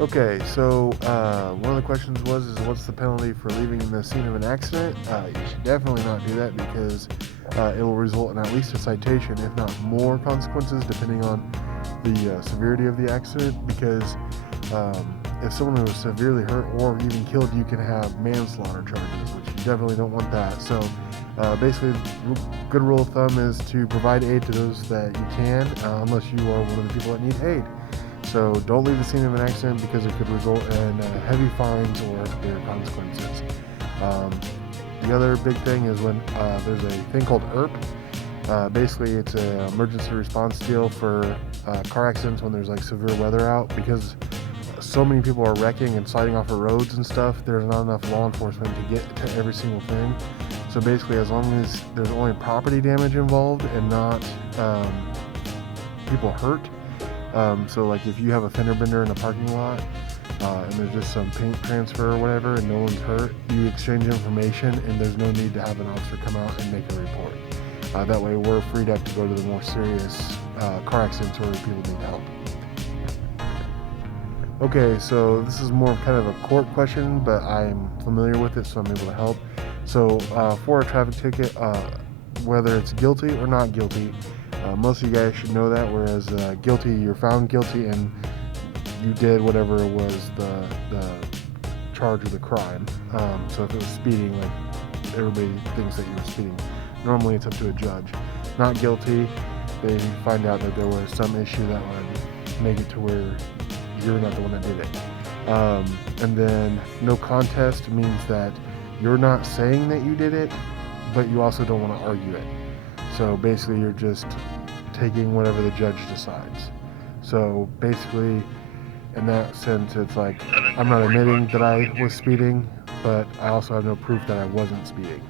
Okay, so one of the questions is what's the penalty for leaving the scene of an accident? You should definitely not do that because it will result in at least a citation, if not more consequences, depending on the severity of the accident. Because if someone was severely hurt or even killed, you can have manslaughter charges, which you definitely don't want that. So basically, good rule of thumb is to provide aid to those that you can, unless you are one of the people that need aid. So don't leave the scene of an accident because it could result in heavy fines or bigger consequences. Um, the other big thing is when there's a thing called ERP. Basically, it's an emergency response deal for car accidents when there's like severe weather out because so many people are wrecking and sliding off of roads and stuff. There's not enough law enforcement to get to every single thing. So basically, as long as there's only property damage involved and not people hurt, so like if you have a fender bender in a parking lot and there's just some paint transfer or whatever and no one's hurt, you exchange information and there's no need to have an officer come out and make a report. That way we're freed up to go to the more serious car accidents where people need help. Okay, so this is more kind of a court question, but I'm familiar with it, so I'm able to help. So for a traffic ticket, whether it's guilty or not guilty, most of you guys should know that, whereas guilty, you're found guilty and you did whatever it was the charge of the crime. So if it was speeding, like everybody thinks that you were speeding. Normally it's up to a judge. Not guilty, they find out that there was some issue that would make it to where you're not the one that did it. And then no contest means that you're not saying that you did it, but you also don't want to argue it. So basically you're just taking whatever the judge decides. So basically, in that sense, it's like I'm not admitting that I was speeding, but I also have no proof that I wasn't speeding.